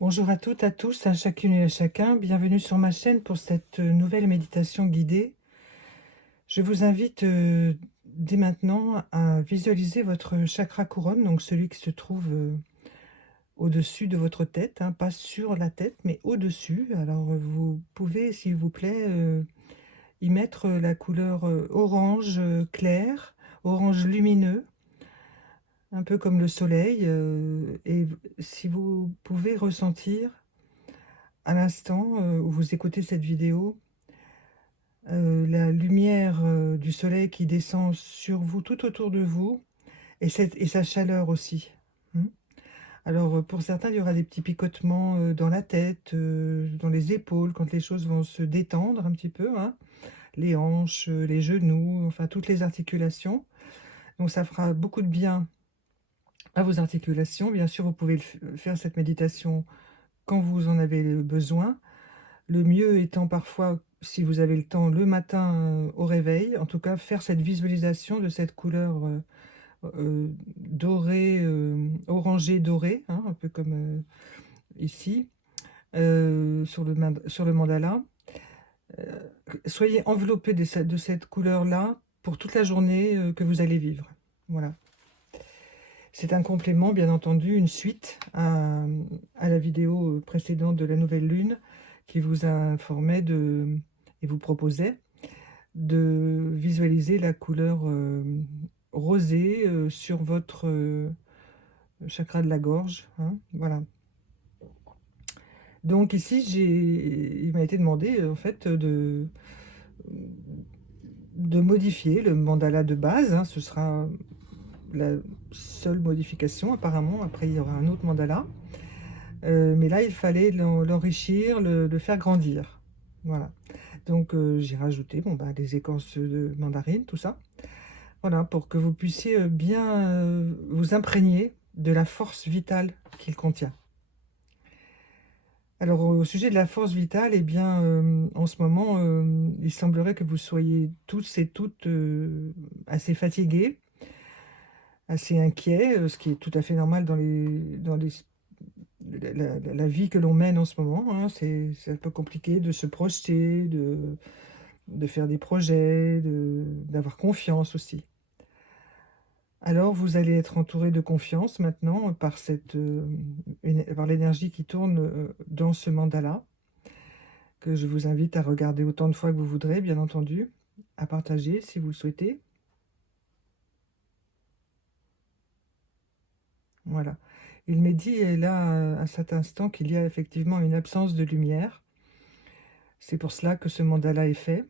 Bonjour à toutes, à tous, à chacune et à chacun. Bienvenue sur ma chaîne pour cette nouvelle méditation guidée. Je vous invite dès maintenant à visualiser votre chakra couronne, donc celui qui se trouve au-dessus de votre tête, hein, pas sur la tête, mais au-dessus. Alors vous pouvez, s'il vous plaît, y mettre la couleur orange clair, orange lumineux, un peu comme le soleil. Et si vous pouvez ressentir à l'instant où vous écoutez cette vidéo, la lumière du soleil qui descend sur vous, tout autour de vous, et sa chaleur aussi. Hmm. Alors, pour certains, il y aura des petits picotements dans la tête, dans les épaules, quand les choses vont se détendre un petit peu, hein, les hanches, les genoux, enfin toutes les articulations. Donc, ça fera beaucoup de bien à vos articulations. Bien sûr, vous pouvez faire cette méditation quand vous en avez besoin. Le mieux étant parfois, si vous avez le temps, le matin au réveil, en tout cas faire cette visualisation de cette couleur dorée, orangée dorée, hein, un peu comme ici, sur le mandala. Euh, Soyez enveloppé de cette couleur-là pour toute la journée que vous allez vivre. Voilà. C'est un complément, bien entendu, une suite à la vidéo précédente de la nouvelle lune qui vous informait et vous proposait de visualiser la couleur rosée sur votre chakra de la gorge, hein, voilà. Donc ici, il m'a été demandé en fait de modifier le mandala de base, hein, ce sera la seule modification apparemment. Après, il y aura un autre mandala. Mais là, il fallait l'enrichir, le faire grandir. Voilà. Donc, j'ai rajouté des écorces de mandarine, tout ça. Voilà, pour que vous puissiez bien vous imprégner de la force vitale qu'il contient. Alors, au sujet de la force vitale, eh bien, en ce moment, il semblerait que vous soyez tous et toutes assez fatigués, assez inquiets, ce qui est tout à fait normal dans la vie que l'on mène en ce moment, hein. C'est un peu compliqué de se projeter, de faire des projets, d'avoir confiance aussi. Alors vous allez être entouré de confiance maintenant par l'énergie qui tourne dans ce mandala, que je vous invite à regarder autant de fois que vous voudrez, bien entendu, à partager si vous le souhaitez. Voilà. Il m'est dit là, à cet instant, qu'il y a effectivement une absence de lumière. C'est pour cela que ce mandala est fait.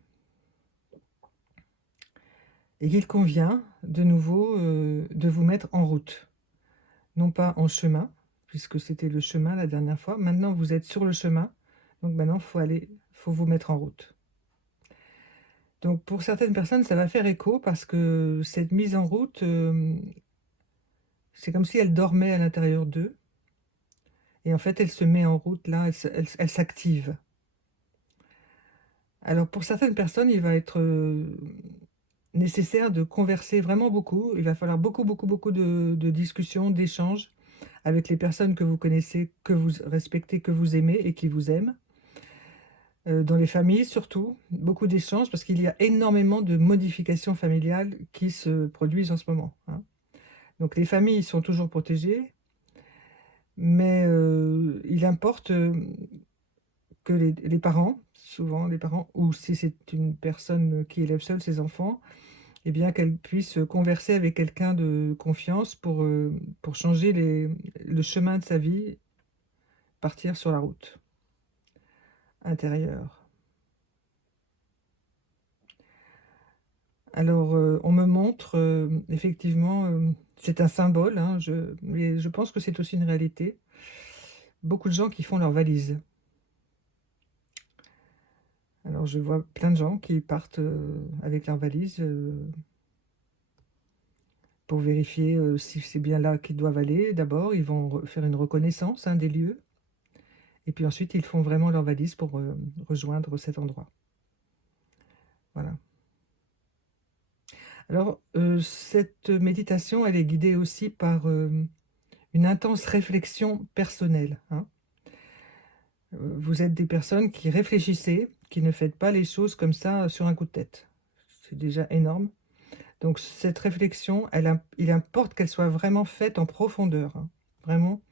Et qu'il convient de nouveau de vous mettre en route. Non pas en chemin, puisque c'était le chemin la dernière fois. Maintenant, vous êtes sur le chemin. Donc maintenant, faut vous mettre en route. Donc pour certaines personnes, ça va faire écho parce que cette mise en route, c'est comme si elle dormait à l'intérieur d'eux. Et en fait, elle se met en route là, elle s'active. Alors pour certaines personnes, il va être nécessaire de converser vraiment beaucoup. Il va falloir beaucoup, beaucoup, beaucoup de discussions, d'échanges avec les personnes que vous connaissez, que vous respectez, que vous aimez et qui vous aiment. Dans les familles surtout, beaucoup d'échanges parce qu'il y a énormément de modifications familiales qui se produisent en ce moment, hein. Donc les familles sont toujours protégées, mais il importe que les parents, souvent les parents, ou si c'est une personne qui élève seule ses enfants, eh bien qu'elle puisse converser avec quelqu'un de confiance pour changer le chemin de sa vie, partir sur la route intérieure. Alors, on me montre, effectivement, c'est un symbole, hein, mais je pense que c'est aussi une réalité. Beaucoup de gens qui font leurs valises. Alors, je vois plein de gens qui partent avec leurs valises pour vérifier si c'est bien là qu'ils doivent aller. D'abord, ils vont faire une reconnaissance, hein, des lieux. Et puis ensuite, ils font vraiment leurs valises pour rejoindre cet endroit. Voilà. Alors, cette méditation, elle est guidée aussi par une intense réflexion personnelle, hein. Vous êtes des personnes qui réfléchissez, qui ne faites pas les choses comme ça sur un coup de tête. C'est déjà énorme. Donc cette réflexion, il importe qu'elle soit vraiment faite en profondeur, hein. Vraiment,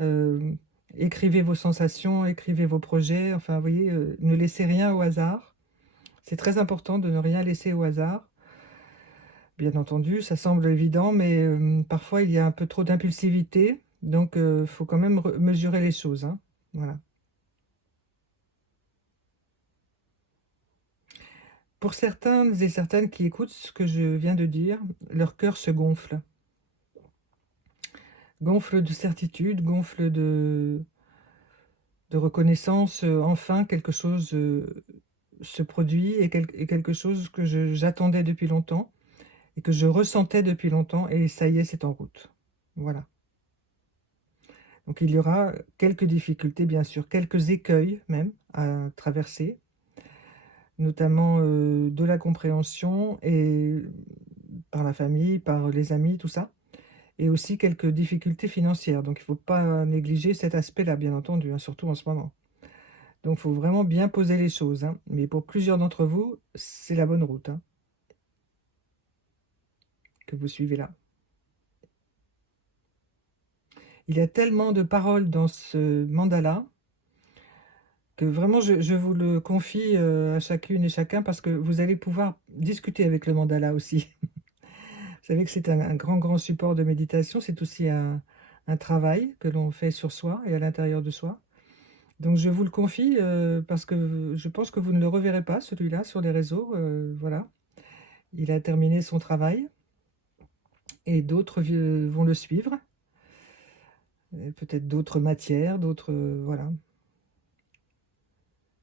euh, écrivez vos sensations, écrivez vos projets, enfin, vous voyez, ne laissez rien au hasard. C'est très important de ne rien laisser au hasard. Bien entendu, ça semble évident, mais parfois il y a un peu trop d'impulsivité, donc il faut quand même mesurer les choses, hein. Voilà. Pour certains et certaines qui écoutent ce que je viens de dire, leur cœur se gonfle. Gonfle de certitude, gonfle de reconnaissance. Enfin, quelque chose se produit et quelque chose que j'attendais depuis longtemps et que je ressentais depuis longtemps, et ça y est, c'est en route. Voilà. Donc il y aura quelques difficultés, bien sûr, quelques écueils même à traverser, notamment de la compréhension et par la famille, par les amis, tout ça, et aussi quelques difficultés financières. Donc il ne faut pas négliger cet aspect-là, bien entendu, hein, surtout en ce moment. Donc il faut vraiment bien poser les choses, hein. Mais pour plusieurs d'entre vous, c'est la bonne route, hein, que vous suivez là. Il y a tellement de paroles dans ce mandala que vraiment je vous le confie à chacune et chacun, parce que vous allez pouvoir discuter avec le mandala aussi. Vous savez que c'est un grand support de méditation, c'est aussi un travail que l'on fait sur soi et à l'intérieur de soi. Donc je vous le confie parce que je pense que vous ne le reverrez pas, celui-là, sur les réseaux. Voilà, il a terminé son travail et d'autres vont le suivre. Peut-être d'autres matières, d'autres... voilà.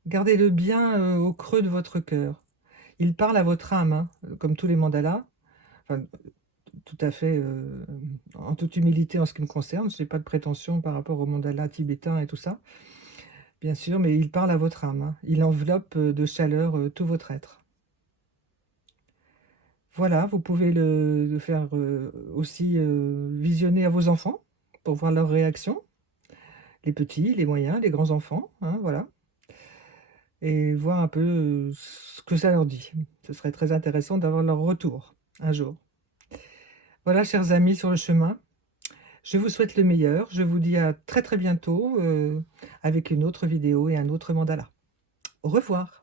Gardez-le bien au creux de votre cœur. Il parle à votre âme, hein, comme tous les mandalas. Enfin, tout à fait, en toute humilité en ce qui me concerne. Je n'ai pas de prétention par rapport au mandala tibétain et tout ça, bien sûr, mais il parle à votre âme, hein. Il enveloppe de chaleur tout votre être. Voilà, vous pouvez le faire aussi visionner à vos enfants pour voir leur réaction. Les petits, les moyens, les grands enfants, hein, voilà. Et voir un peu ce que ça leur dit. Ce serait très intéressant d'avoir leur retour un jour. Voilà, chers amis sur le chemin, je vous souhaite le meilleur. Je vous dis à très bientôt avec une autre vidéo et un autre mandala. Au revoir.